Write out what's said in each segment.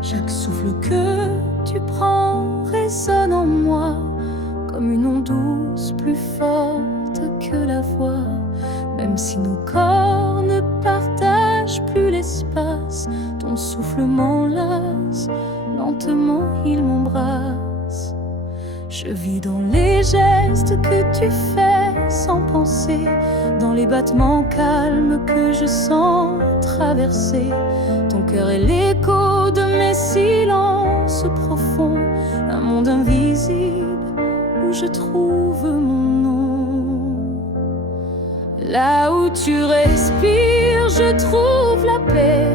Chaque souffle que tu prends résonne en moi comme une onde douce, plus forte que la voix. Même si nos corps ne partagent plus l'espace, ton souffle m'enlace, lentement il m'embrasse. Je vis dans les gestes que tu fais sans penser, dans les battements calmes que je sens traverser. Ton cœur est l'écho de mes silences profonds, un monde invisible où je trouve mon nom. Là où tu respires, je trouve la paix,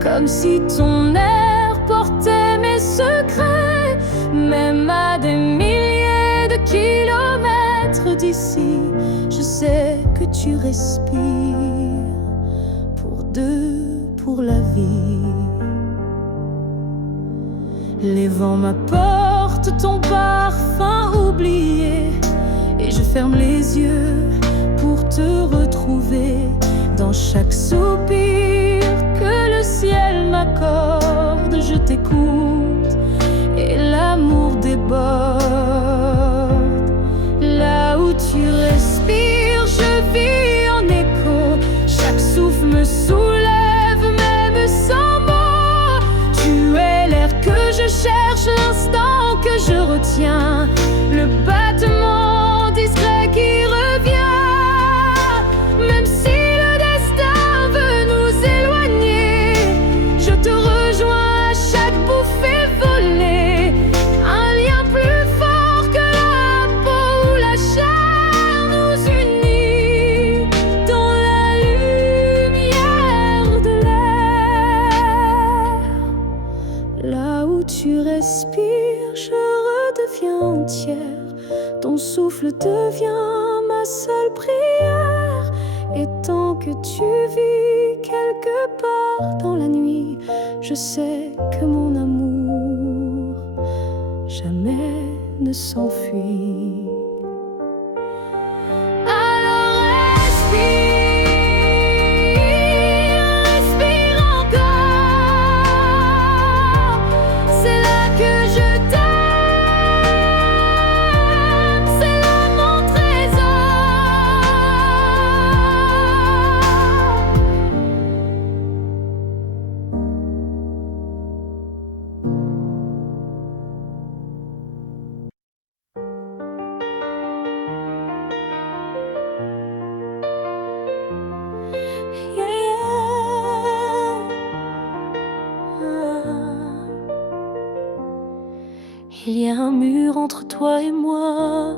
comme si ton air portait mes secrets. Même à des milliers de kilomètres d'ici, je sais que tu respires pour deux, pour la vie. Les vents m'apportent ton parfum oublié, et je ferme les yeux pour te retrouver. Dans chaque soupir que le ciel m'accorde, je t'écoute et l'amour déborde. Là où tu respires, je vis en écho. Chaque souffle me soulève, même sans mots. Tu es l'air que je cherche, l'instant que je retiens, le battement discret qui revient. Même si le destin veut nous éloigner, je te rejoins à chaque bouffée volée. Un lien plus fort que la peau ou la chair nous unit dans la lumière de l'air. Là où tu respires, je redeviens entière. Ton souffle devient ma seule prière. Et tant que tu vis quelque part dans la nuit, je sais que mon amour jamais ne s'enfuit. Alors respire, respire encore. C'est là que je t'aime, c'est là mon trésor. Il y a un mur entre toi et moi,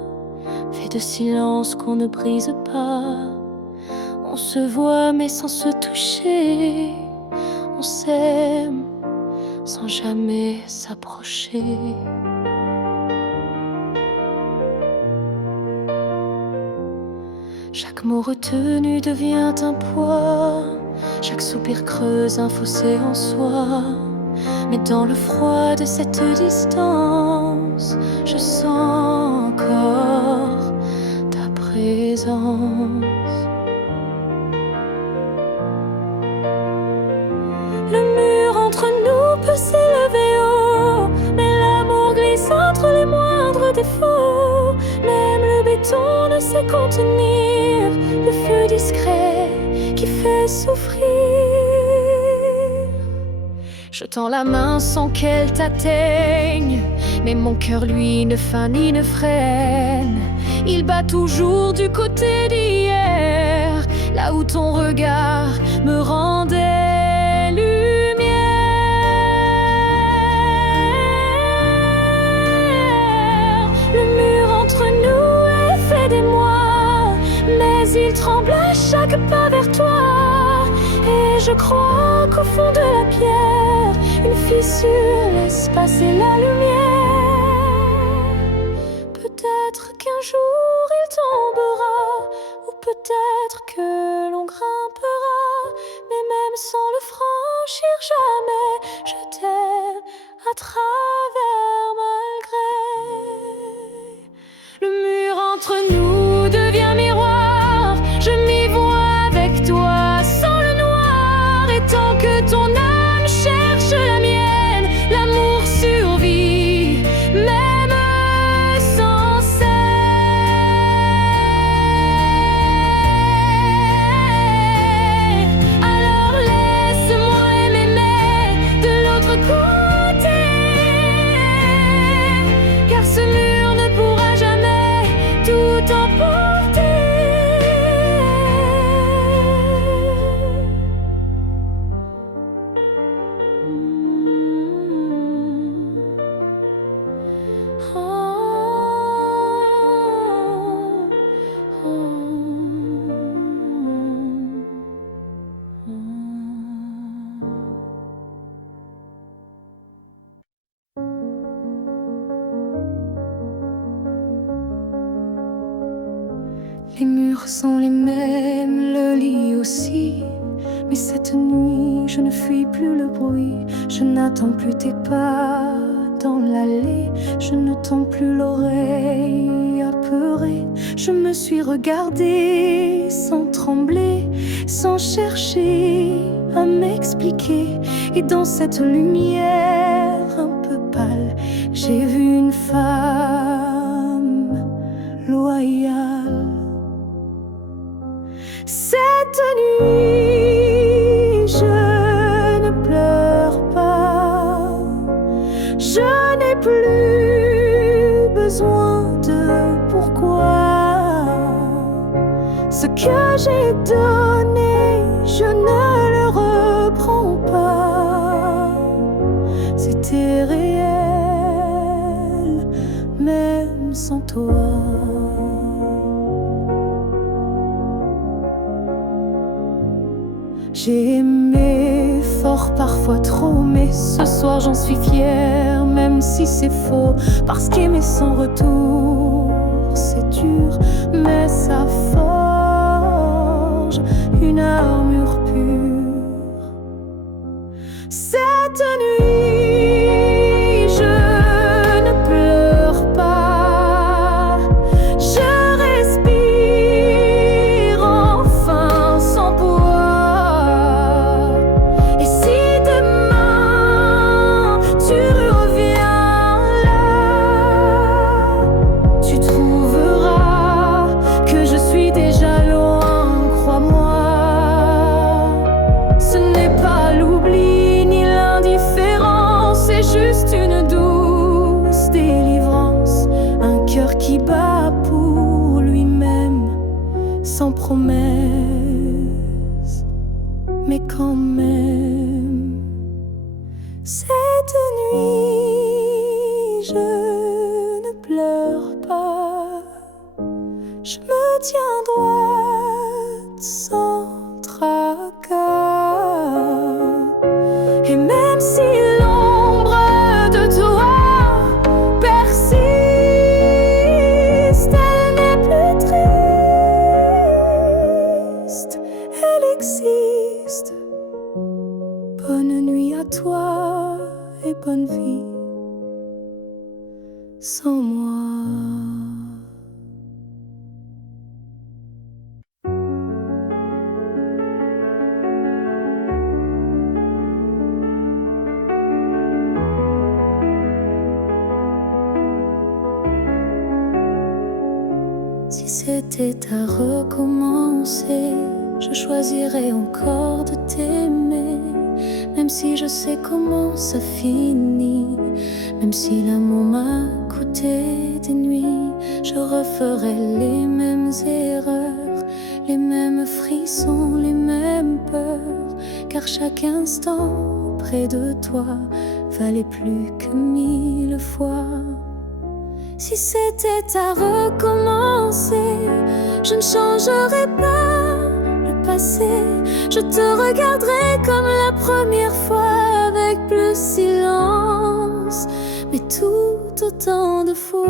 fait de silence qu'on ne brise pas. On se voit mais sans se toucher, on s'aime sans jamais s'approcher. Chaque mot retenu devient un poids, chaque soupir creuse un fossé en soi. Mais dans le froid de cette distance, je sens encore ta présence. Le mur entre nous peut s'élever haut, mais l'amour glisse entre les moindres défauts. Même le béton ne sait contenir le feu discret qui fait souffrir. Je tends la main sans qu'elle t'atteigne, mais mon cœur lui ne feint ni ne freine. Il bat toujours du côté d'hier, là où ton regard me rendait lumière. Le mur entre nous est fait d'émoi, mais il tremble à chaque pas vers toi. Et je crois qu'au fond de la pierre, une fissure laisse passer la lumière. Peut-être qu'un jour il tombera, ou peut-être que l'on grimpera, mais même sans le franchir jamais, je t'aime à travers malgré. Le mur entre nous devient miroir, je m'y vois avec toi sans le noir. Et tant que ton âme cherche la mienne, murs sont les mêmes, le lit aussi. Mais cette nuit, je ne fuis plus le bruit. Je n'attends plus tes pas dans l'allée. Je ne tends plus l'oreille apeurée. Je me suis regardée sans trembler, sans chercher à m'expliquer. Et dans cette lumière un peu pâle, j'ai vu une femme loyale. Cette nuit, je ne pleure pas. Je n'ai plus besoin de pourquoi. Ce que j'ai donné, je ne le reprends pas. C'était réel, même sans toi. J'ai aimé fort, parfois trop, mais ce soir j'en suis fière, même si c'est faux. Parce qu'aimer sans retour, c'est dur, mais ça forge une armure pure. Cette nuit, je ne pleure pas. Je respire enfin sans poids. Et si demain tu reviens là, tu trouveras que je suis déjà loin, crois-moi. Ce n'est pas l'oubli ni l'indifférence, c'est juste une douce délivrance. Un cœur qui bat pour lui-même, sans promesse, mais quand même. Cette nuit, je ne pleure pas. Je me tiens droite sans tracas. Et même si l'ombre de toi persiste, elle n'est plus triste, elle existe. Bonne nuit à toi et bonne vie sans moi. Si c'était à recommencer, je choisirais encore de t'aimer. Même si je sais comment ça finit, même si l'amour m'a coûté des nuits, je referais les mêmes erreurs, les mêmes frissons, les mêmes peurs. Car chaque instant près de toi valait plus que 1000 fois. Si c'était à recommencer, je ne changerais pas le passé. Je te regarderais comme la première fois, avec plus silence, mais tout autant de fois.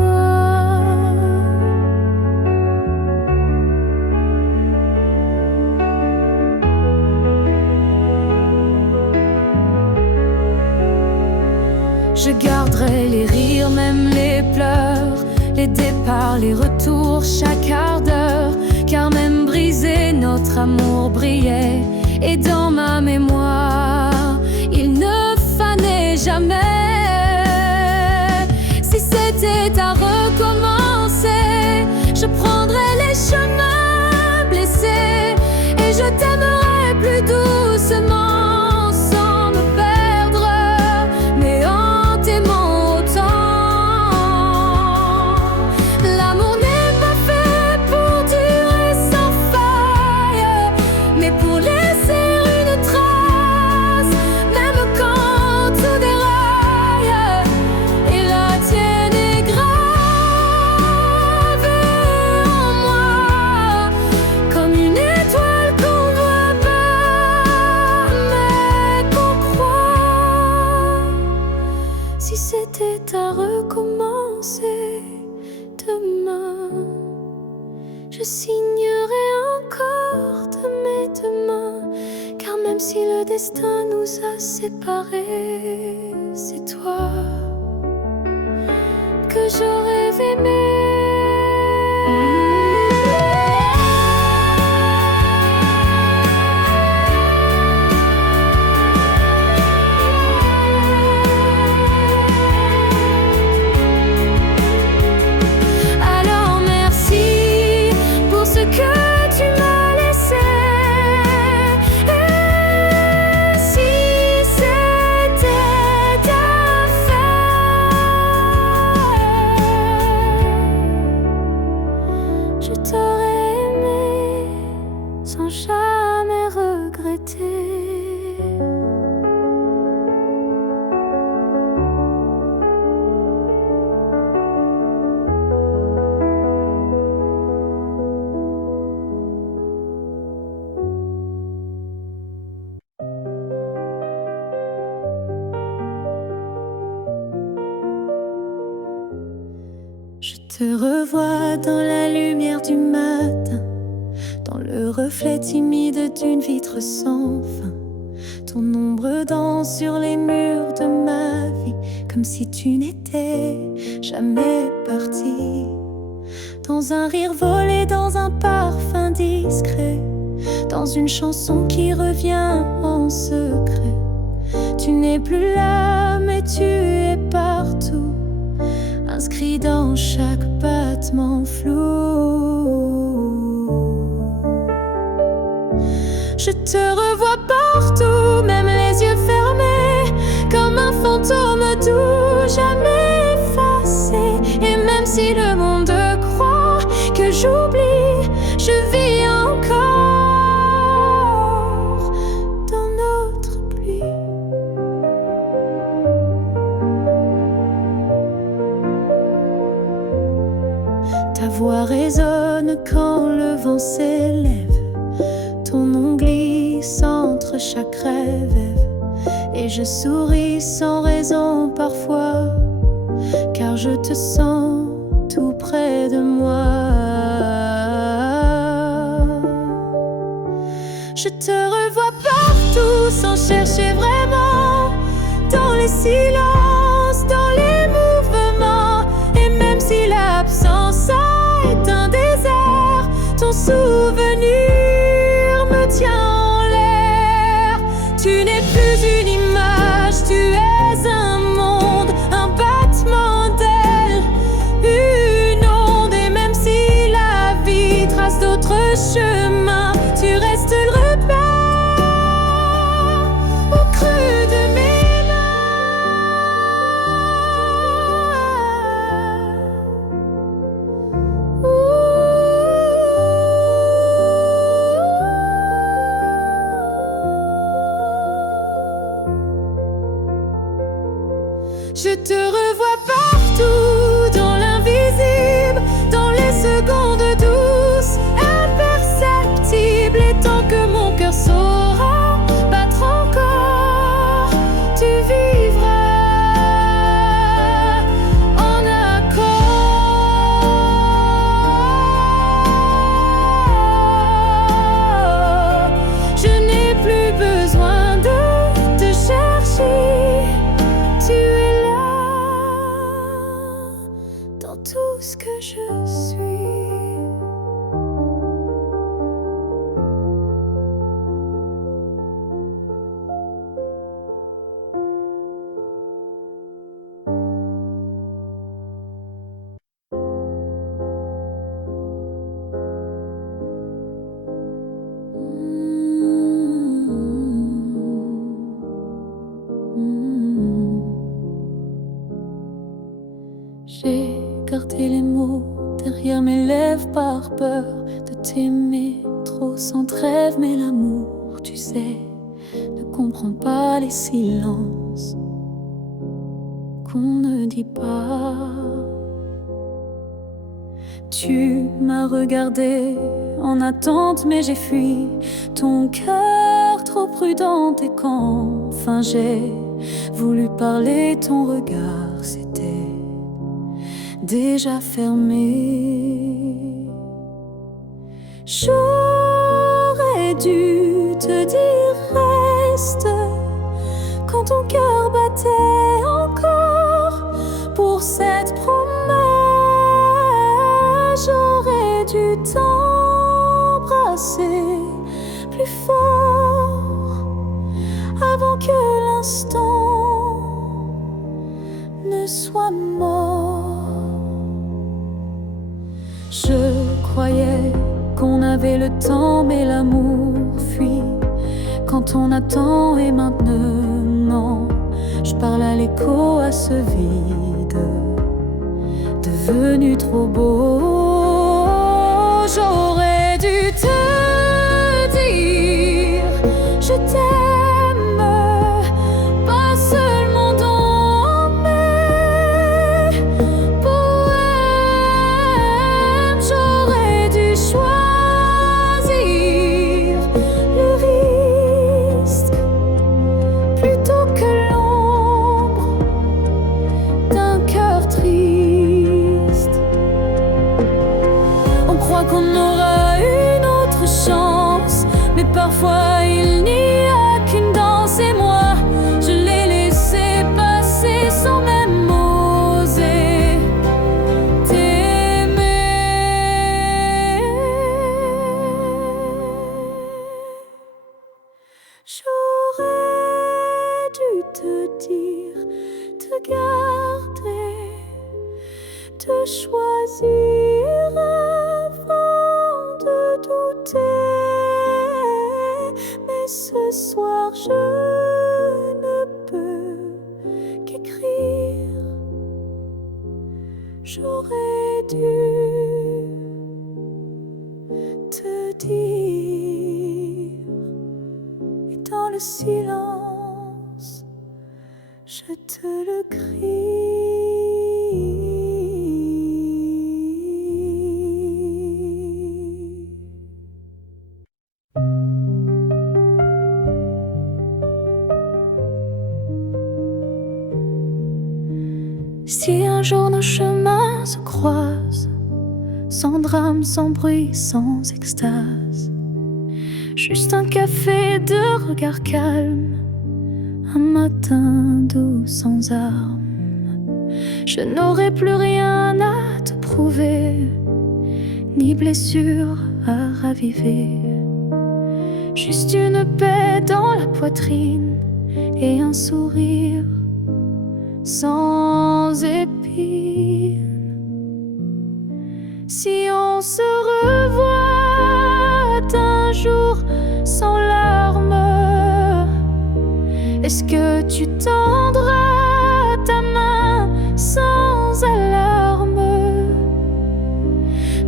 Je garderai les rires, même les pleurs, les départs, les retours, chaque quart d'heure. Car même brisé, notre amour brillait. Et dans ma mémoire, il ne fanait jamais. Si c'était à recommencer, je prendrais les chemins blessés. Et je t'aimerais plus doucement. Si c'était à recommencer demain, je signerais Même si le destin nous a séparés, c'est toi que je rêve aimer. Alors merci pour ce que tu m'as laissé. Et si c'était à faire, je t'aurais aimé sans jamais regretter. Je te revois dans la lumière du matin, dans le reflet timide d'une vitre sans fin. Ton ombre danse sur les murs de ma vie, comme si tu n'étais jamais parti. Dans un rire volé, dans un parfum discret, dans une chanson qui revient en secret. Tu n'es plus là, mais tu es partout, inscrit dans chaque battement flou. Je te revois partout, même les yeux fermés, comme un fantôme doux, jamais effacé. Et même si le monde croit que j'oublie, je vis encore dans notre pluie. Ta voix résonne quand le vent s'élève, ton nom glisse entre chaque rêve. Et je souris sans raison parfois, car je te sens tout près de moi. Je te revois partout sans chercher vraiment, dans les silences, dans les mouvements. Et même si l'absence est un désert, ton souvenir me tient en l'air. Tu n'es plus une image, tu es un monde, un battement d'ailes, une onde. Et même si la vie trace d'autres chemins, tu restes le repère au creux de mes Je te revois partout, dans l'invisible, dans les secondes douces, imperceptibles. Et tant que mon cœur saura battre encore, tu vivras en accord. Je n'ai plus besoin de te chercher, tu es dans tout ce que je suis. J'ai gardé les mots derrière mes lèvres par peur de t'aimer trop sans trêve. Mais l'amour, tu sais, ne comprend pas les silences qu'on ne dit pas. Tu m'as regardé en attente, mais j'ai fui, ton cœur trop prudent. Et quand enfin j'ai voulu parler, ton regard s'était déjà fermé. J'aurais dû te dire triste quand ton cœur battait encore pour cette promesse. J'aurais dû t'embrasser plus fort avant que l'instant ne soit mort. Je croyais qu'on avait le temps, mais l'amour fuit quand on attend. Et maintenant, je parle à l'écho, à ce vide devenu trop beau. J'aurais dû te dire je t'aime, pas seulement dans mes poèmes. J'aurais dû choisir le risque plutôt que l'ombre d'un cœur triste. On croit qu'on aura une autre chance, mais parfois il n'y a qu'une danse. Et moi, je l'ai laissé passer sans même oser t'aimer. J'aurais dû te dire, te garder, te choisir avant de douter. Mais ce soir je ne peux qu'écrire. J'aurais dû te dire, et dans le silence je te le crie. Si un jour nos chemins se croisent, sans drame, sans bruit, sans extase, juste un café de regard calme, un matin doux sans armes, je n'aurai plus rien à te prouver, ni blessure à raviver, juste une paix dans la poitrine et un sourire sans épines. Si on se revoit un jour sans larmes, est-ce que tu tendras ta main sans alarme?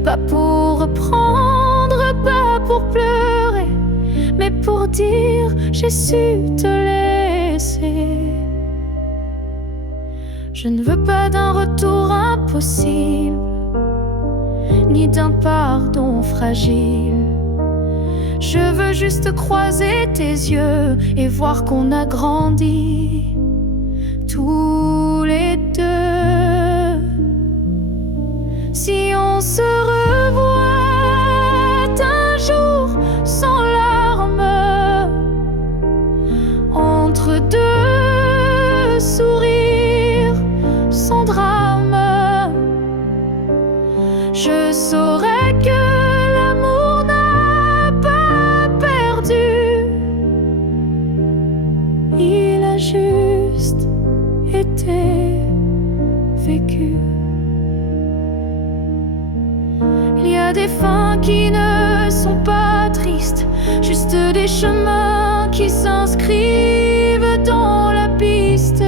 Pas pour reprendre, pas pour pleurer, mais pour dire j'ai su te laisser. Je ne veux pas d'un retour impossible, ni d'un pardon fragile. Je veux juste croiser tes yeux et voir qu'on a grandi tous les deux. Si on se revoit un jour sans larmes, entre deux sourires sans drame, je saurais que l'amour n'a pas perdu. Il a juste été vécu. Il y a des fins qui ne sont pas tristes, juste des chemins qui s'inscrivent dans la piste.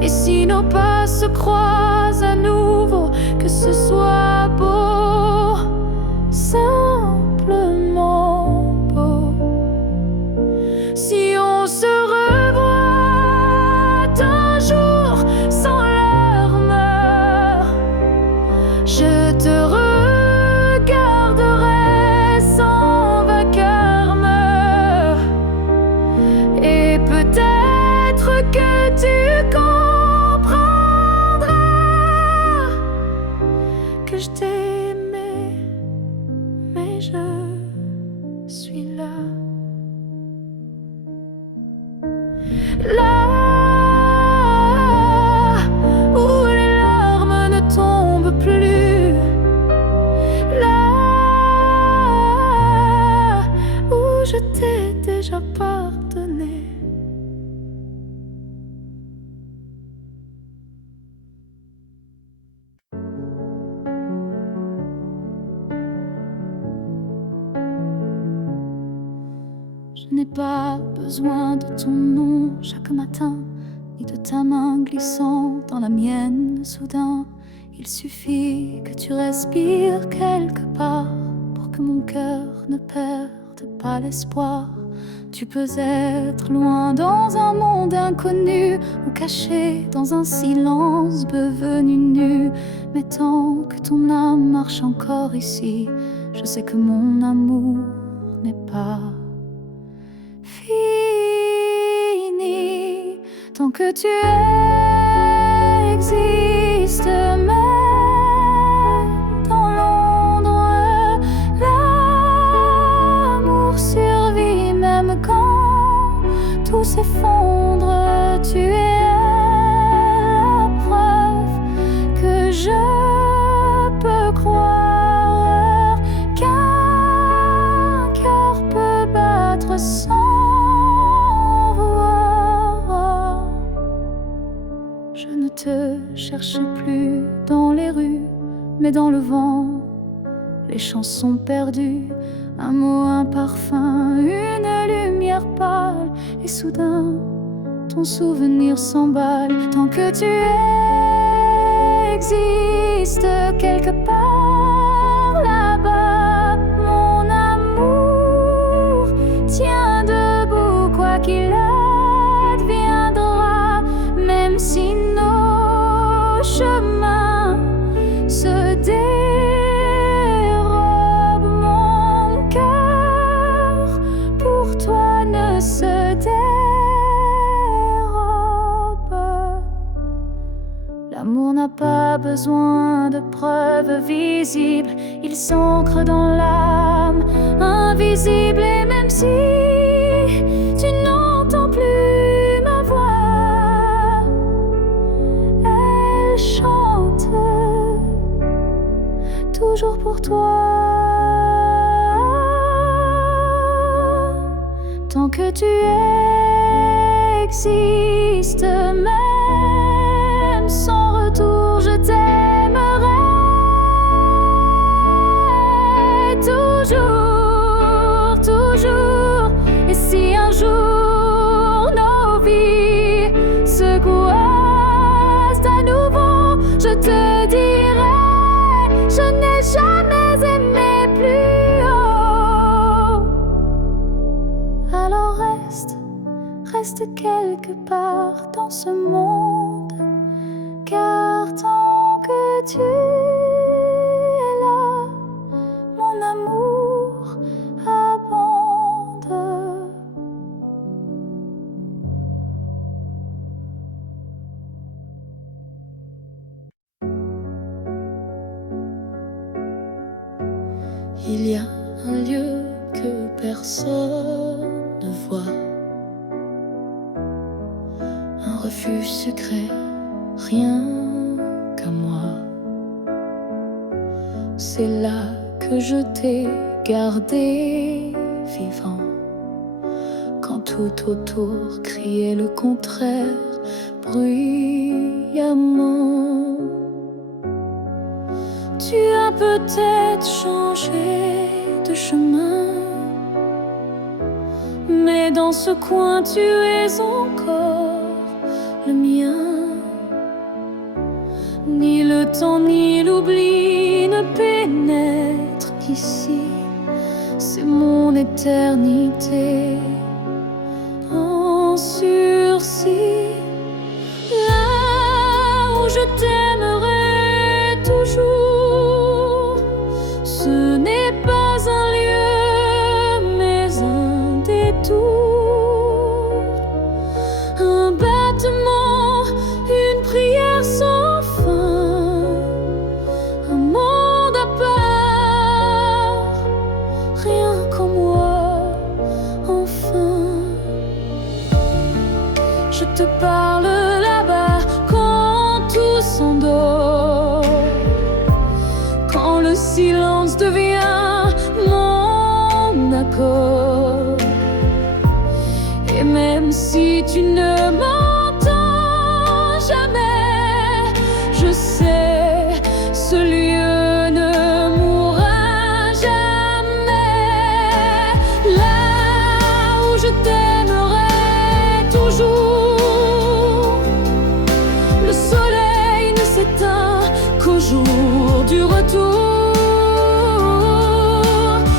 Et si nos pas se croisent à nouveau, que ce soit beau, simplement beau. Si on se revoit un jour sans larmes, je te regarderai sans vacarme. Et peut-être que tu comprendras n'ai pas besoin de ton nom chaque matin, ni de ta main glissant dans la mienne soudain. Il suffit que tu respires quelque part pour que mon cœur ne perde pas l'espoir. Tu peux être loin dans un monde inconnu ou caché dans un silence devenu nu. Mais tant que ton âme marche encore ici, je sais que mon amour n'est pas fini. Tant que tu existes, même dans l'ombre, l'amour survit. Même quand tout s'effondre, tu es la preuve que je peux croire qu'un cœur peut battre sans voir. Je ne te cherche plus dans les rues, mais dans le vent, les chansons perdues, un mot, un parfum, une lumière pâle, et soudain ton souvenir s'emballe. Tant que tu existes quelque part là-bas, mon amour tient debout, quoi qu'il adviendra. Même si nos chemins se dérobent, mon cœur pour toi ne se dérobe. L'amour n'a pas besoin de preuves visibles, il s'ancre dans l'âme invisible. Et même si tu n'entends plus ma voix, elle chante toujours pour toi. Tant que tu existes, même sans retour, je t'aimerai toujours, toujours. Et si un jour nos vies se croisent à nouveau, je te dirai, je n'ai jamais aimé plus haut. Alors reste quelque part dans ce monde, car tant que tu es là, mon amour abonde. Il y a un lieu que personne ne voit, un refuge secret, rien qu'à moi. C'est là que je t'ai gardé vivant, quand tout autour criait le contraire bruyamment. Tu as peut-être changé de chemin, mais dans ce coin tu es encore le mien. Ni le temps ni l'oubli ne pénètrent ici, c'est mon éternité en sursis. Là où je t'aimerai toujours, ce n'est pas un lieu mais un détour, un battement, une prière sans fin, un monde à part, rien qu'en moi, enfin. Je te parle là-bas quand tout s'endort, quand le silence devient mon accord. Et même si tu ne m'entends jamais, je sais, ce lieu ne mourra jamais. Là où je retour.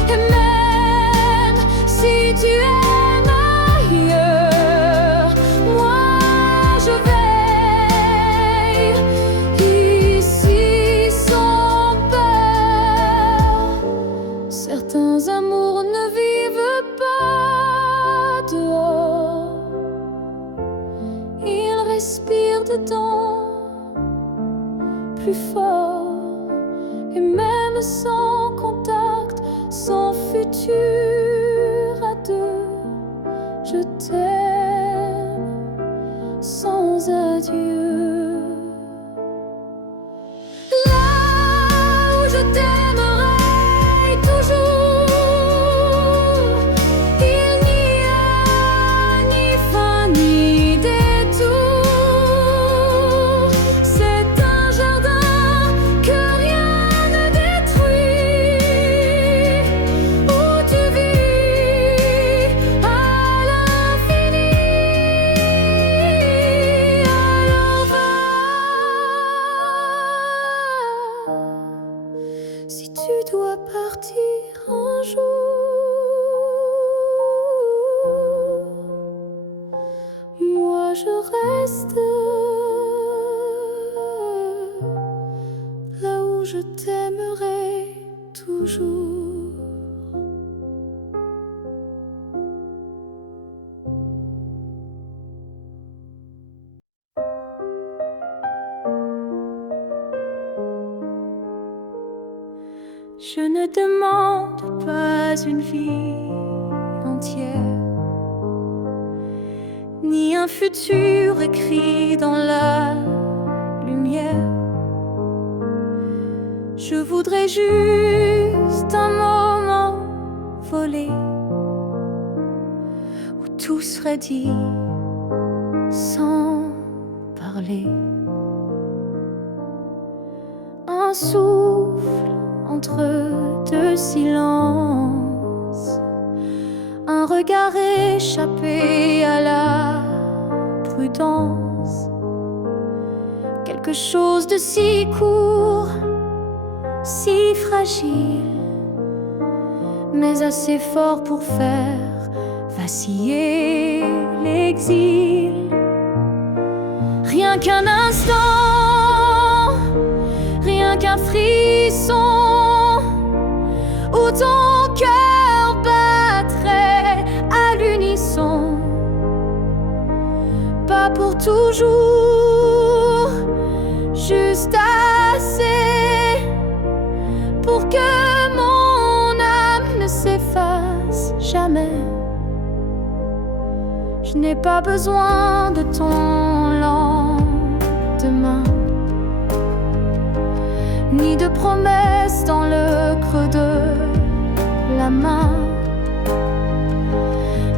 Et même si tu aimes ailleurs, moi je veille ici sans peur. Certains amours ne vivent pas dehors, ils respirent dedans plus fort. Et même sans contact, sans futur à deux, je t'aime sans adieu. Là où je t'aimerai toujours, il n'y a ni fin ni détour. C'est un jardin que rien ne détruit, où tu vis à l'infini. Alors va, si tu dois partir un jour, moi je reste là où je t'aimerai toujours. Je ne demande pas une vie entière, ni un futur écrit dans la lumière. Je voudrais juste un moment volé, où tout serait dit sans parler. Un souffle entre deux silences, un regard échappé à la prudence. Quelque chose de si court, si fragile, mais assez fort pour faire vaciller l'exil. Rien qu'un instant, rien qu'un frisson, où ton cœur battrait à l'unisson. Pas pour toujours, juste assez pour que mon âme ne s'efface jamais. Je n'ai pas besoin de ton lendemain, ni de promesses dans le creux de la main.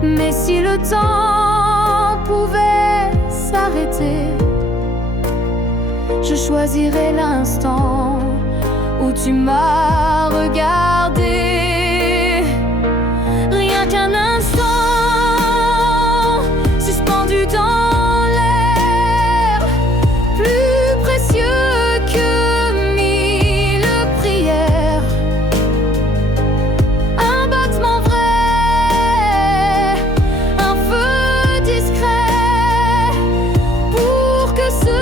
Mais si le temps pouvait s'arrêter, je choisirais l'instant où tu m'as regardé. Rien qu'un instant, suspendu dans l'air, plus précieux que mille prières. Un battement vrai, un feu discret, pour que ce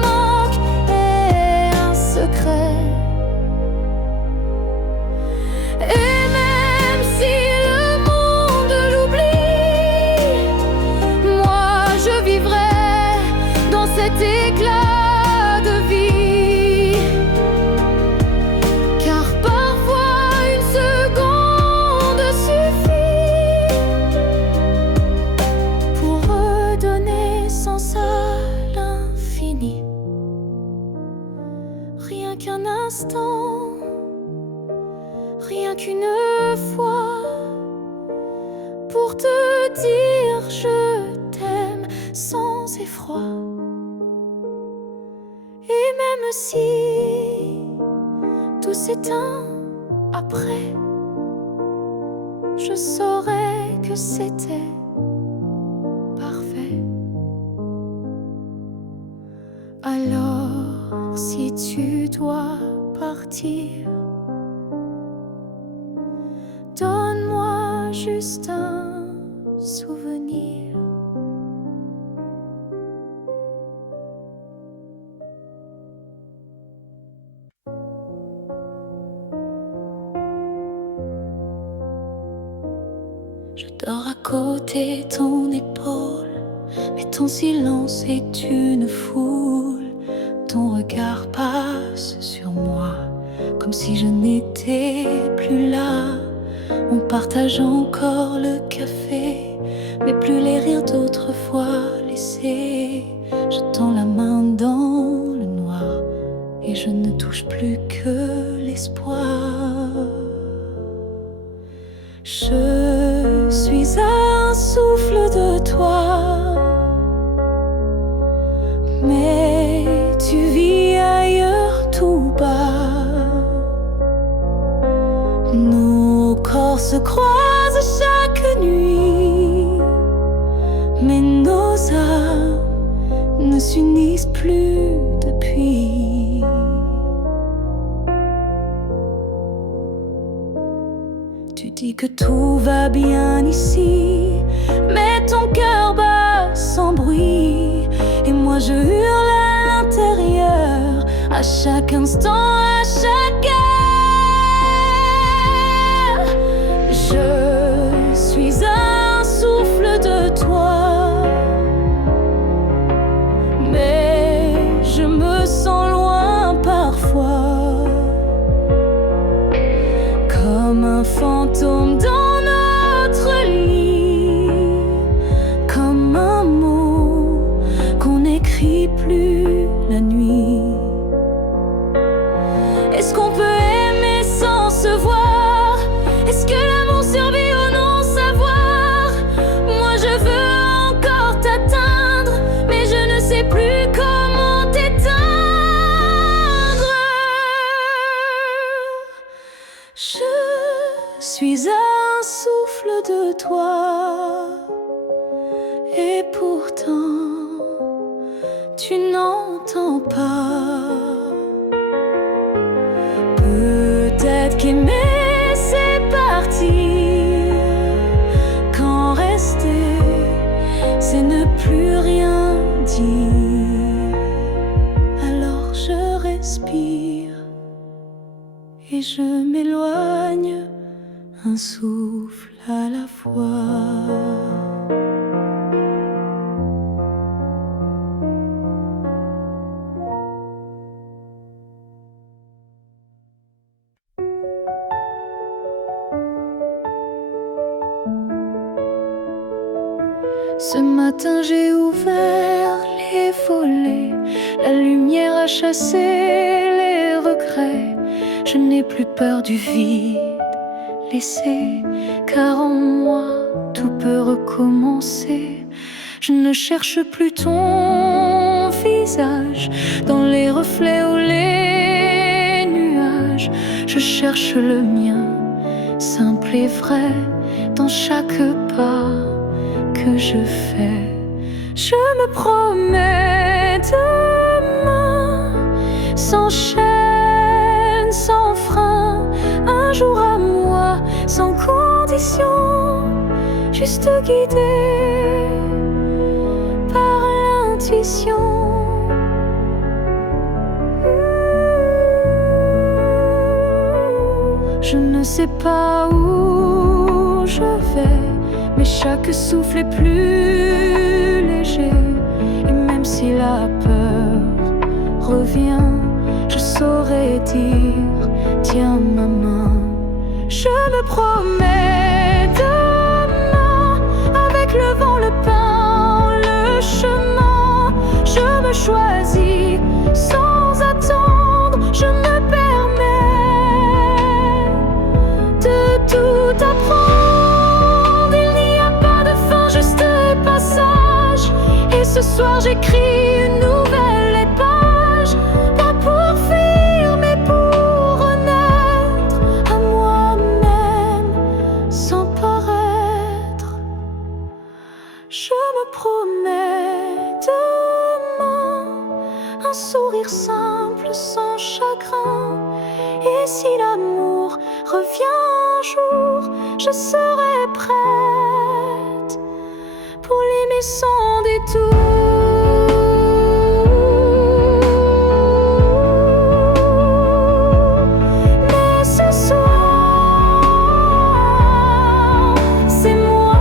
manque ait un secret. Et même si le monde l'oublie, moi je vivrai dans cet éclat de vie. Car parfois une seconde suffit pour redonner sens à l'infini. Rien qu'un instant, rien qu'une fois, pour te dire je t'aime sans effroi. Et même si tout s'éteint après, je saurais que c'était parfait. Alors si tu dois partir. Donne-moi juste un souvenir. Je dors à côté de ton épaule, mais ton silence est une foule. Ton regard passe sur moi, comme si je n'étais plus là. On partage encore le café, mais plus les rires d'autrefois laissés. Je tends la main dans le noir, et je ne touche plus que l'espoir. Je suis un souffle de toi, mais tu vis ailleurs tout bas. Nos corps se croisent chaque nuit, mais nos âmes ne s'unissent plus depuis. Tu dis que tout va bien ici, mais ton cœur bat sans bruit. Et moi je hurle à l'intérieur, à chaque instant, à chaque heure. Je suis un souffle de toi, mais je me sens loin parfois, comme un fantôme dans notre lit, comme un mot qu'on n'écrit plus la nuit. Est-ce qu'on peut aimer sans se voir? Est-ce que l'amour survit au non-savoir? Moi je veux encore t'atteindre, mais je ne sais plus comment t'éteindre. Je suis un souffle de toi, et pourtant tu n'entends pas. Peut-être qu'aimer c'est partir, quand rester c'est ne plus rien dire. Alors je respire et je m'éloigne, un souffle à la fois. Ce matin j'ai ouvert les volets, la lumière a chassé les regrets. Je n'ai plus peur du vide laissé, car en moi tout peut recommencer. Je ne cherche plus ton visage dans les reflets ou les nuages. Je cherche le mien, simple et vrai, dans chaque pas que je fais. Je me promets demain, sans chaîne, sans frein, un jour à moi, sans condition, juste guidé par l'intuition. Je ne sais pas où je vais, mais chaque souffle est plus léger. Et même si la peur revient, je saurais dire, tiens ma main. Je me promets demain, avec le vent, le pain, le chemin. Je me choisis sans attendre, je me permets de tout apprendre. Il n'y a pas de fin, juste passage. Et ce soir j'écris une nouvelle page, pas pour fuir mais pour renaître à moi-même sans paraître. Je me promets demain un sourire simple sans chagrin, jour je serai prête pour l'aimer sans détour. Mais ce soir, c'est moi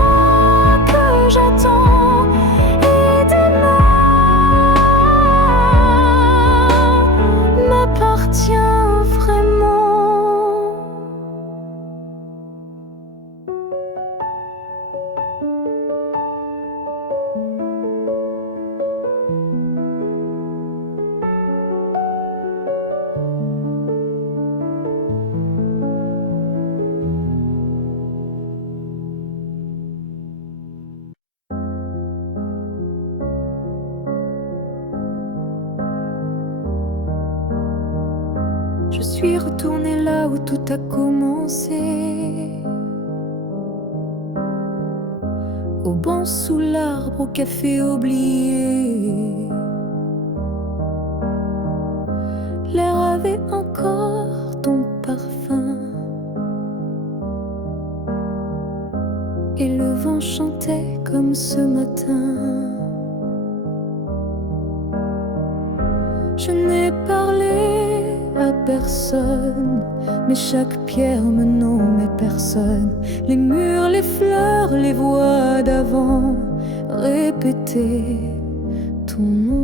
que j'attends, et demain m'appartient vraiment. Je suis retournée là où tout a commencé, au banc sous l'arbre, au café oublié. L'air avait encore ton parfum, et le vent chantait comme ce matin. Je n'ai parlé à personne, mais chaque pierre me nommait personne. Les murs, les fleurs, les voix d'avant répétaient ton nom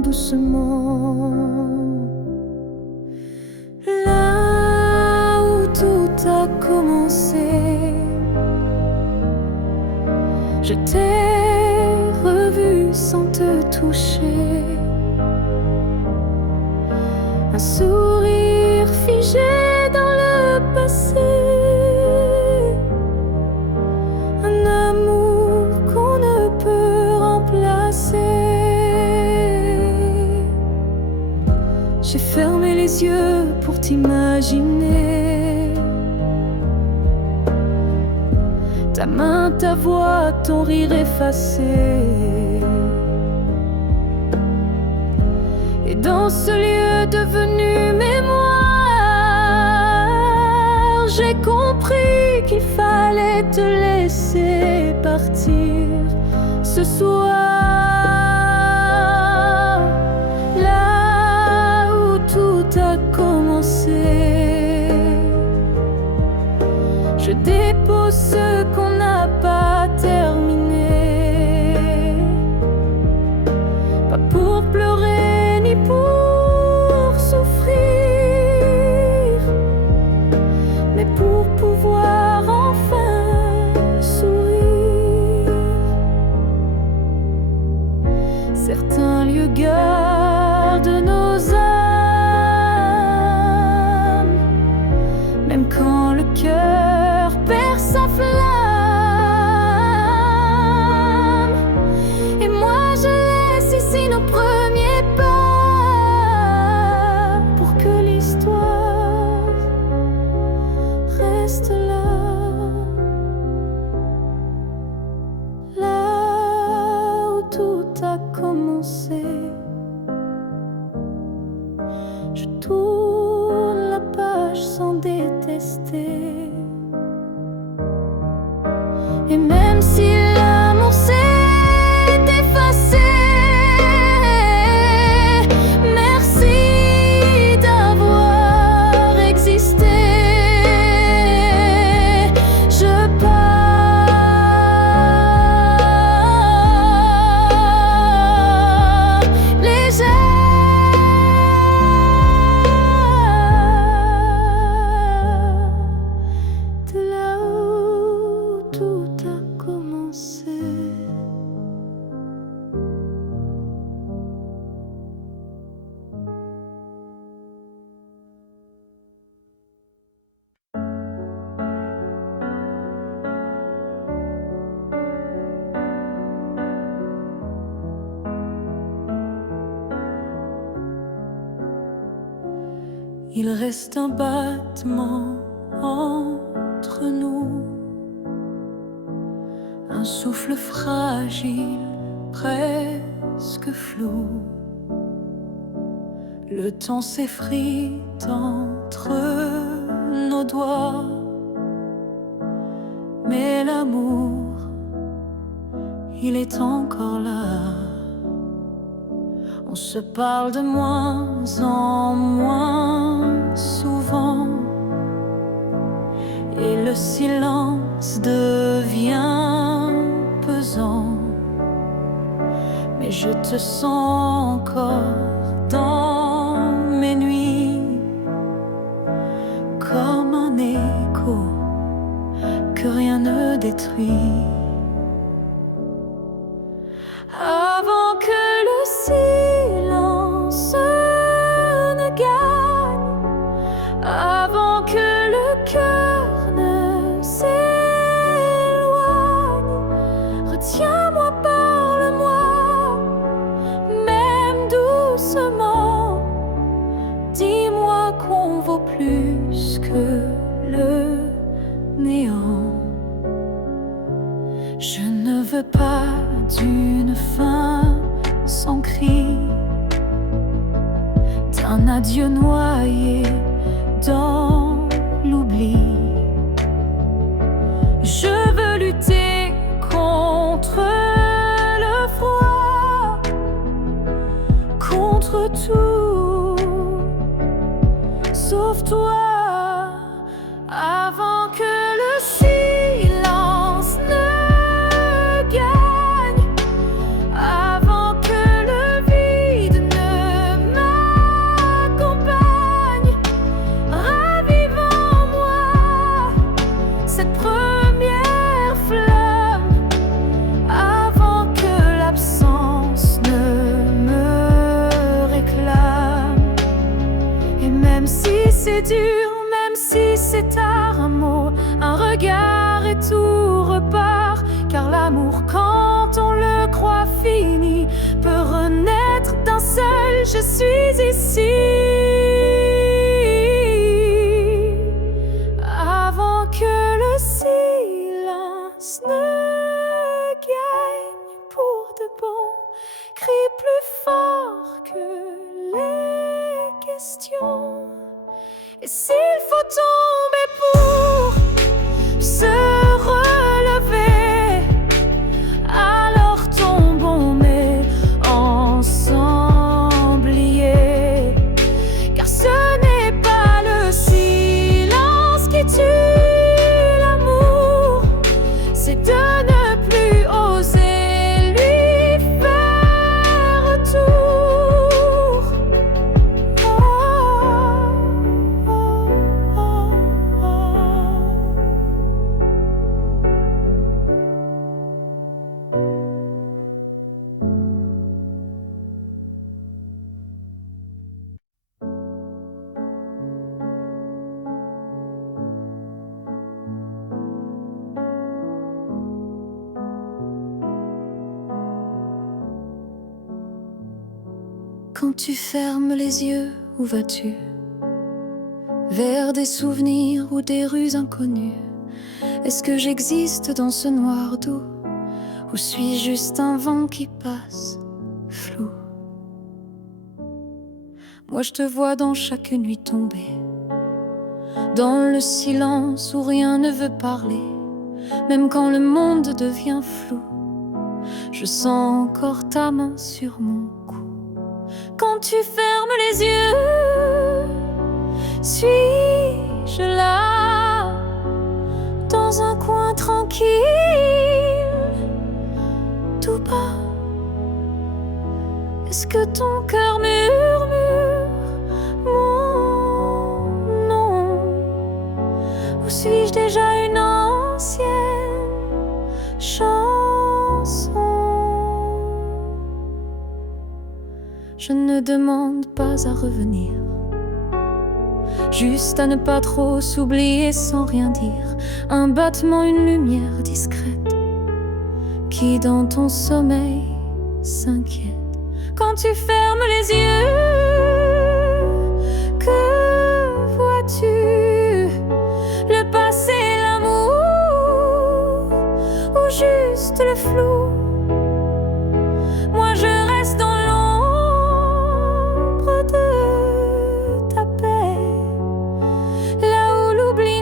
doucement. Là où tout a commencé, je t'ai revu sans te toucher. Un sourire figé dans le passé, un amour qu'on ne peut remplacer. J'ai fermé les yeux pour t'imaginer, ta main, ta voix, ton rire effacé. Et dans ce lieu devenu mémoire, j'ai compris qu'il fallait te laisser partir ce soir. Là où tout a commencé, je dépose ce qu'on n'a pas terminé, pas pour pleurer ni pour souffrir, mais pour pouvoir enfin sourire. Certains lieux gardent nos âmes, même quand le cœur perd sa flamme. Et moi je laisse ici nos premiers pas, pour que l'histoire reste là. Là où tout a commencé, je tourne la page sans détester. Et même si l'amour s'est effacé, merci d'avoir existé. Je pars légère de là où tout a commencé. Il reste un battement entre nous, un souffle fragile, presque flou. Le temps s'effrite entre toi. Mais l'amour, il est encore là. On se parle de moins en moins souvent, et le silence devient pesant. Mais je te sens encore dans mes nuits, comme un écho que rien ne détruit. Avant que le silence ne gagne, avant que le cœur ne s'éloigne, retiens-moi, parle-moi, même doucement. Dis-moi qu'on vaut plus que le néant. Je ne veux pas d'une fin sans cri, d'un adieu noyé dans l'oubli. Je veux lutter contre le froid, contre tout, sauf toi. Avant que le silence ne gagne, avant que le vide ne m'accompagne, ravive en moi cette première flamme, avant que l'absence ne me réclame. Et même si c'est dur, même si c'est tard, un mot, un regard et tout repart. Car l'amour, quand on le croit fini, peut renaître d'un seul je suis ici. Avant que le silence ne gagne pour de bon, crie plus fort que les questions. Et s'il faut tomber pour se relever, alors tombons, mais ensemble liés. Car ce n'est pas le silence qui tue l'amour, c'est de ne plus oser lui faire retour. Quand tu fermes les yeux, où vas-tu? Vers des souvenirs ou des rues inconnues? Est-ce que j'existe dans ce noir doux, ou suis-je juste un vent qui passe, flou? Moi je te vois dans chaque nuit tombée, dans le silence où rien ne veut parler. Même quand le monde devient flou, je sens encore ta main sur mon cou. Quand tu fermes les yeux, suis-je là, dans un coin tranquille, tout bas? Est-ce que ton cœur murmure mon nom, ou suis-je déjà une ancienne chanson? Je ne demande pas à revenir, juste à ne pas trop s'oublier sans rien dire. Un battement, une lumière discrète qui dans ton sommeil s'inquiète. Quand tu fermes les yeux, que vois-tu? Le passé, l'amour, ou juste le flou? Moi je reste dans l'ombre de ta paix, là où l'oubli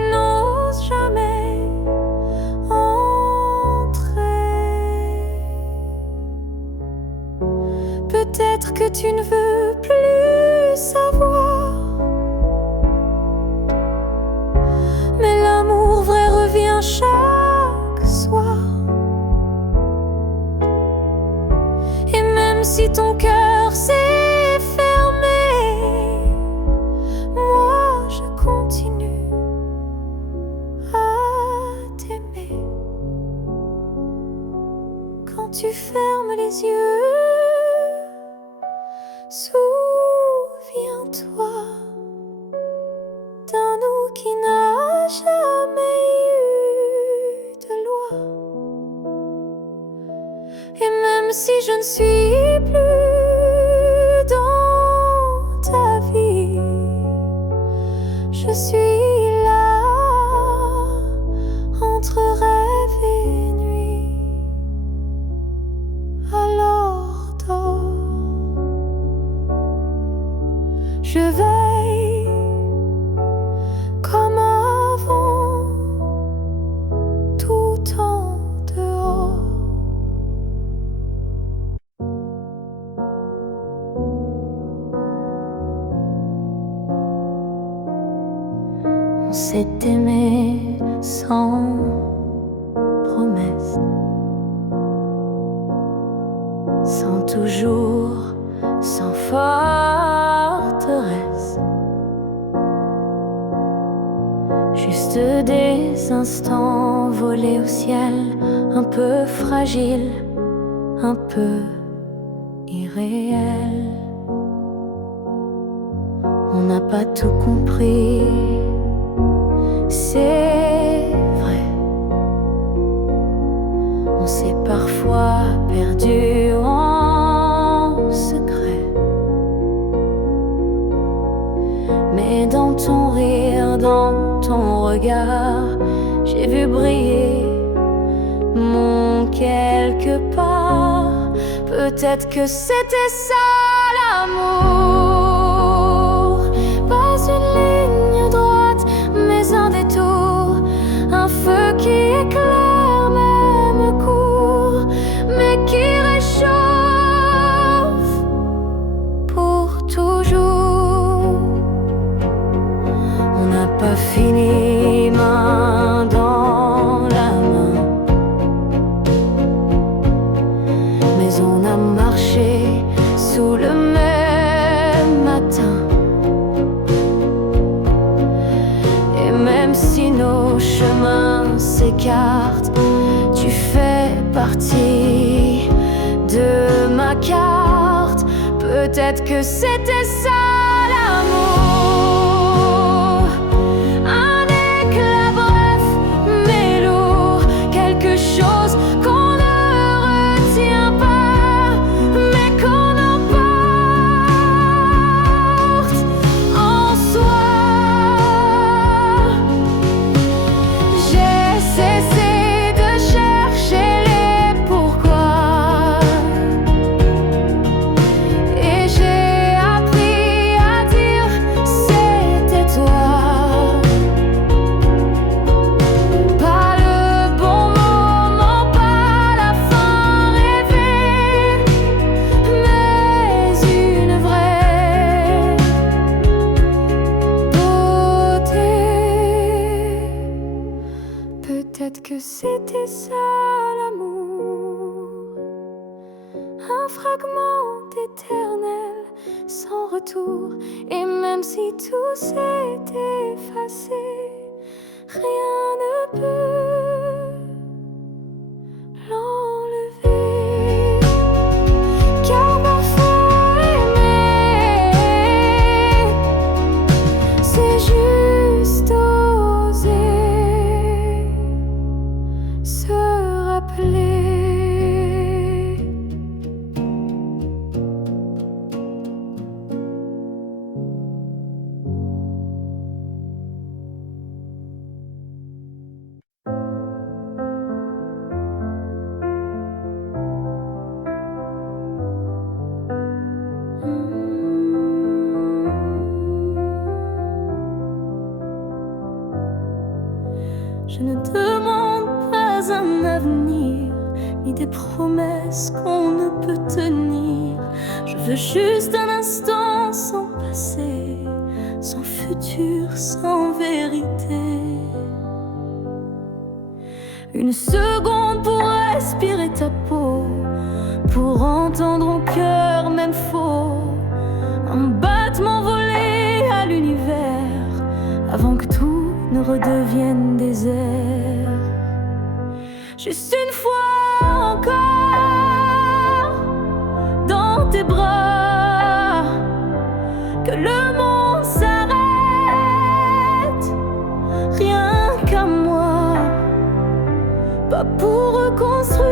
si ton cœur s'est fermé, moi je continue à t'aimer. Quand tu fermes les yeux, souviens-toi d'un nous qui n'a jamais eu de loi. Et même si je ne suis plus dans ta vie, je suis là entre rêve et nuit. Alors dors, je veille comme avant, tout en dehors. On s'est aimé sans promesse, sans toujours, sans forteresse. Juste des instants volés au ciel, un peu fragiles, un peu irréels. On n'a pas tout compris, c'est vrai. On s'est parfois perdu en secret. Mais dans ton rire, dans ton regard, j'ai vu briller mon quelque part. Peut-être que c'était ça l'amour. Pas une ligne droite, mais un détour. Un feu qui éclaire même court, mais qui réchauffe pour toujours. On n'a pas fini main dans la main, mais on a marché sous le même matin. Et même si nos chemins s'écartent, tu fais partie de ma carte. Peut-être que c'était ça l'amour. Un éclat bref mais lourd, quelque chose qu'on ne retient pas, mais qu'on emporte en soi. J'ai cessé de chercher les pourquoi, et j'ai appris à dire c'était toi. Pas le bon moment, pas la fin rêvée, mais une vraie beauté. Peut-être que c'était ça l'amour. Un fragment éternel sans retour. Et même si tout s'est effacé, rien ne peut l'enlever. Car parfois aimer, c'est juste oser se rappeler. Je ne demande pas un avenir, ni des promesses qu'on ne peut tenir. Je veux juste un instant sans passé, sans futur, sans vérité. Une seconde pour respirer ta peau, pour entendre au cœur redeviennent déserts. Juste une fois encore dans tes bras, que le monde s'arrête, rien qu'à moi, pas pour reconstruire